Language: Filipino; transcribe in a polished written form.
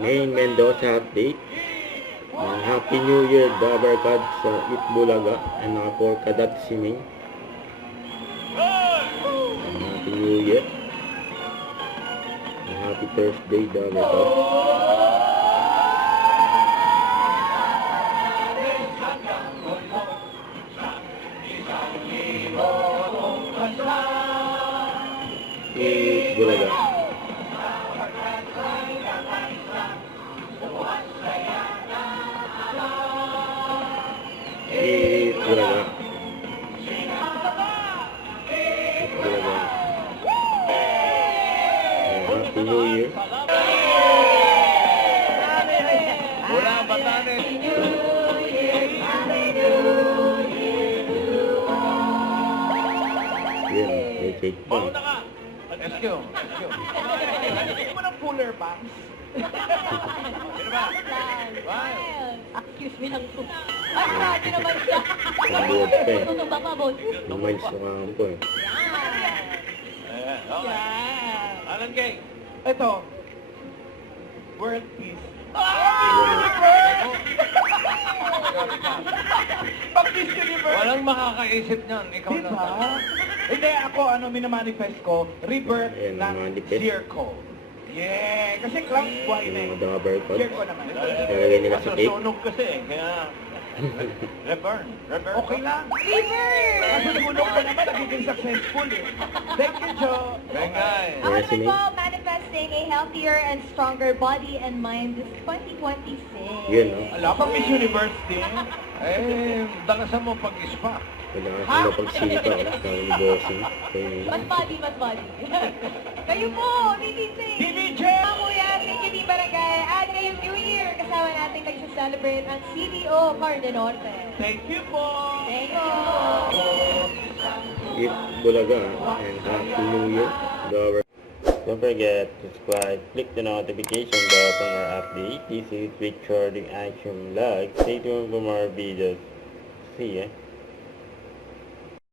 Main Mendoza update. Happy New Year, Dabarkad sa Itbulaga. And naka-4 kadat si May. Happy New Year. And happy Thursday, Dabarkad. Itbulaga. Itbulaga. Itbulaga. Happy New Year. Wala Batanes. Yan, may cake pa. Mauna ka. SQ. Hindi mo ng cooler packs. Sino ba? Accuse me ng po. Ay, grabe naman siya. Pambuhat pa eh. Bababot. Lumays sa kampo eh. Ayan, okay. Alan Kay. Ito. World peace. Pag-peace universe. Walang makakaisip niyan. Ikaw lang. Diba? Hindi, ako, minamanifest ko, rebirth Ayan, ng manifest. circle. Yeah! Kasi clown buhay na Mga eh. Dabarkad. Circle naman. Nalagay nila sa cake. Masusunog kasi eh. Kaya... Reburn. Okay lang. River! Kasi sunog ka naman, nagiging successful eh. Thank you, Joe. Bengay. Ako Yes, naman Ine. po, manifesting a healthier and stronger body and mind this 2026. Yun, no? Ala, pang Miss Universe din. Eh, dalasan mo pag-spa. Kailangan sa mapagsilip ako. Kaya ni Bossing. Mas body, mas body. Kayo po, DDJ! DDJ! Mga kuya, thank you, Team Barangay. At ngayong New Year, kasama natin nagsa-celebrate ang CDO Carne Norte. Thank you po. Thank you! Itbulaga. And happy New Year, Dabarkad. Don't forget to subscribe, click the notification bell for more updates. This is Richard Action Vlog. Stay tuned for more videos. See ya.